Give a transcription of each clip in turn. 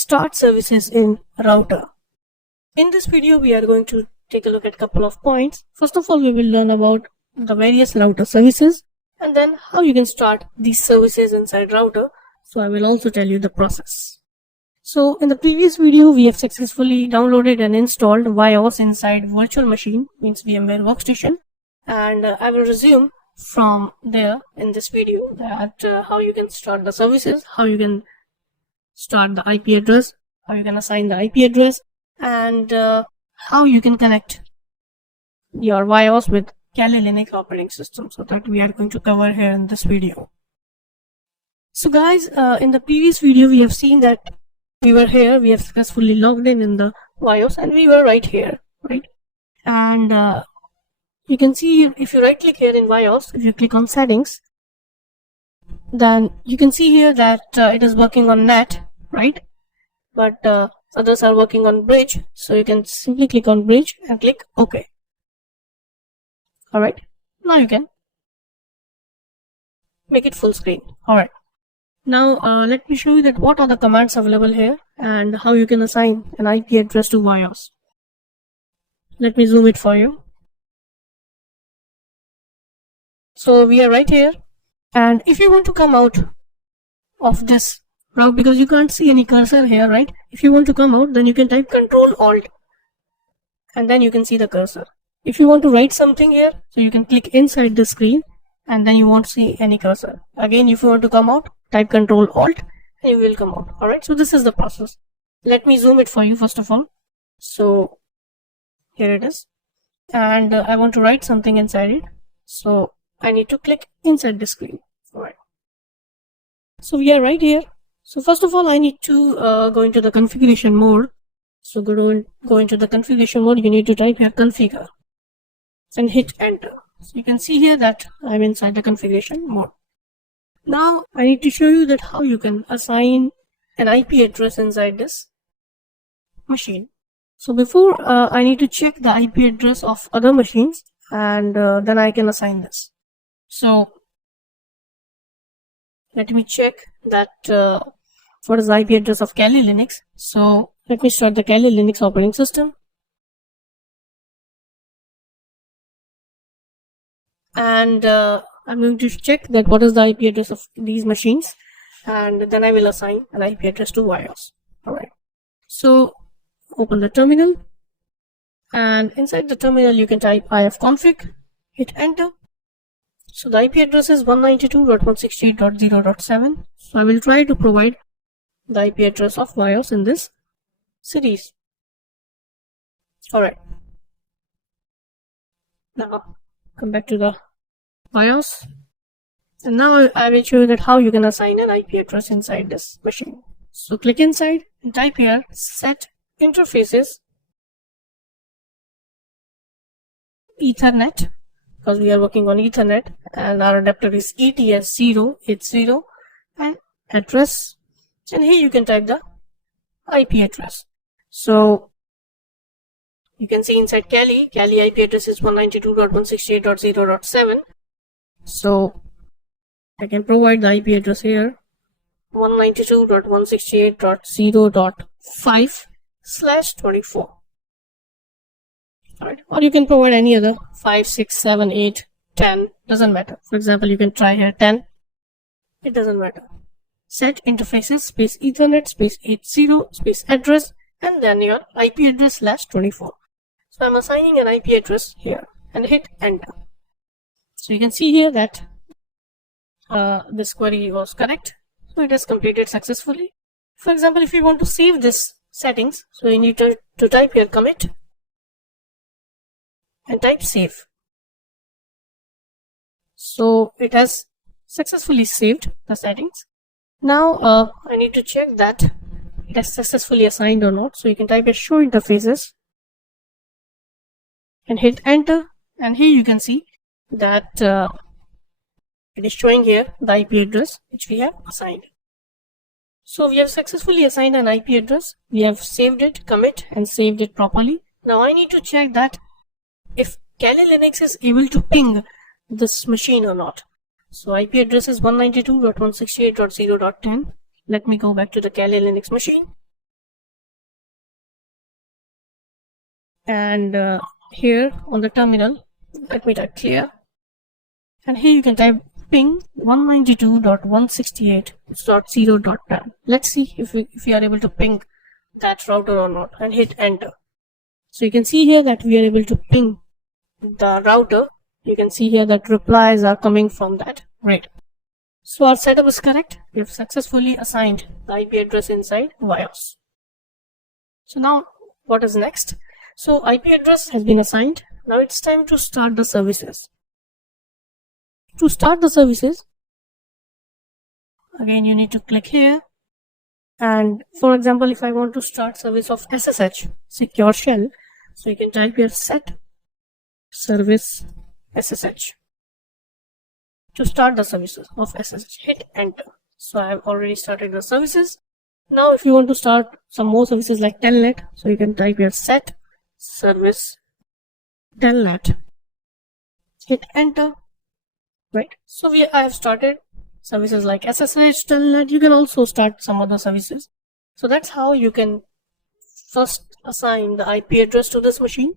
Start services in router. In this video, we are going to take a look at a couple of points. First of all, we will learn about the various router services and then how you can start these services inside router. So I will also tell you the process. So in the previous video, we have successfully downloaded and installed BIOS inside virtual machine, means VMware workstation, and I will resume from there in this video that how you can start the services, how you can start the IP address, how you can assign the IP address, and how you can connect your BIOS with Kali Linux operating system. So that we are going to cover here in this video. So guys, in the previous video we have seen that we were here, we have successfully logged in the BIOS, and we were right here, right? And you can see if you right click here in BIOS, if you click on settings, then you can see here that it is working on NAT, right? But others are working on bridge, so you can simply click on bridge and click OK. Alright, now you can make it full screen. Alright, now let me show you that what are the commands available here and how you can assign an IP address to BIOS. Let me zoom it for you. So we are right here, and if you want to come out of this route, because you can't see any cursor here, right? If you want to come out, then you can type Control Alt and then you can see the cursor. If you want to write something here, so you can click inside the screen and then you won't see any cursor. Again, if you want to come out, type Control Alt and you will come out. Alright, so this is the process. Let me zoom it for you first of all. So here it is, and I want to write something inside it, so I need to click inside the screen. Alright, so we are right here. So first of all, I need to go into the configuration mode. So go into the configuration mode. You need to type here configure and hit enter. So you can see here that I'm inside the configuration mode. Now I need to show you that how you can assign an IP address inside this machine. So before I need to check the IP address of other machines, and then I can assign this. So let me check that what is the IP address of Kali Linux. So let me start the Kali Linux operating system, and I'm going to check that what is the IP address of these machines, and then I will assign an IP address to BIOS. Alright, so open the terminal, and inside the terminal you can type ifconfig, hit enter. So the IP address is 192.168.0.7. So I will try to provide the IP address of BIOS in this series. Alright, now come back to the BIOS, and now I will show you that how you can assign an IP address inside this machine. So click inside and type here set interfaces Ethernet, because we are working on Ethernet and our adapter is ETS080, and address, and here you can type the IP address. So you can see inside Kali IP address is 192.168.0.7. so I can provide the IP address here 192.168.0.5/24. Alright, or you can provide any other 5, 6, 7, 8, 10, doesn't matter. For example, you can try here 10, it doesn't matter. Set interfaces space Ethernet space 80 space address, and then your IP address /24. So I'm assigning an IP address here and hit enter. So you can see here that this query was correct, so it has completed successfully. For example, if you want to save this settings, so you need to type here commit and type save. So it has successfully saved the settings. Now I need to check that it has successfully assigned or not. So you can type here show interfaces and hit enter, and here you can see that it is showing here the IP address which we have assigned. So we have successfully assigned an IP address, we have saved it, commit and saved it properly. Now I need to check that if Kali Linux is able to ping this machine or not. So IP address is 192.168.0.10. Let me go back to the Kali Linux machine. and here on the terminal, let me type clear, and here you can type ping 192.168.0.10. Let's see if we are able to ping that router or not, and hit enter. So you can see here that we are able to ping the router. You can see here that replies are coming from that. Great. So our setup is correct. We have successfully assigned the IP address inside BIOS. So now what is next? So IP address has been assigned. Now it's time to start the services. To start the services, again you need to click here, and for example, if I want to start service of SSH, secure shell, so you can type here set service SSH. To start the services of SSH, hit enter. So I have already started the services. Now if you want to start some more services like telnet, so you can type here set service telnet, hit enter. Right, so I have started services like SSH, telnet. You can also start some other services. So that's how you can first assign the IP address to this machine,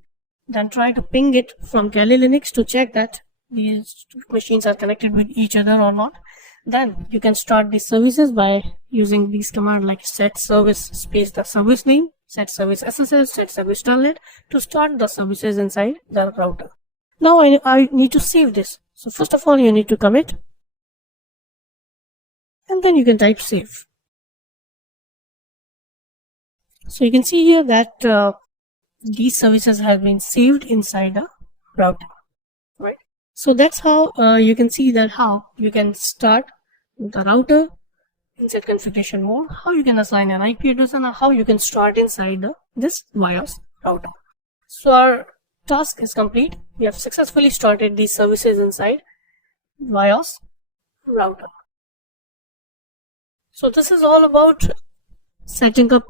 then try to ping it from Kali Linux to check that these machines are connected with each other or not. Then you can start these services by using these commands like set service space the service name, set service SSH, set service telnet to start the services inside the router. Now I need to save this. So first of all, you need to commit, and then you can type save. So you can see here that these services have been saved inside the router, right? So that's how you can see that how you can start the router inside configuration mode, how you can assign an IP address, and how you can start inside this BIOS router. So our task is complete. We have successfully started these services inside BIOS router. So this is all about setting up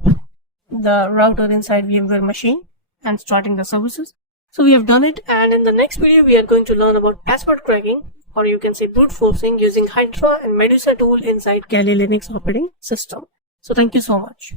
the router inside VMware machine and starting the services. So we have done it, and in the next video we are going to learn about password cracking, or you can say brute forcing, using Hydra and Medusa tool inside Kali Linux operating system. So thank you so much.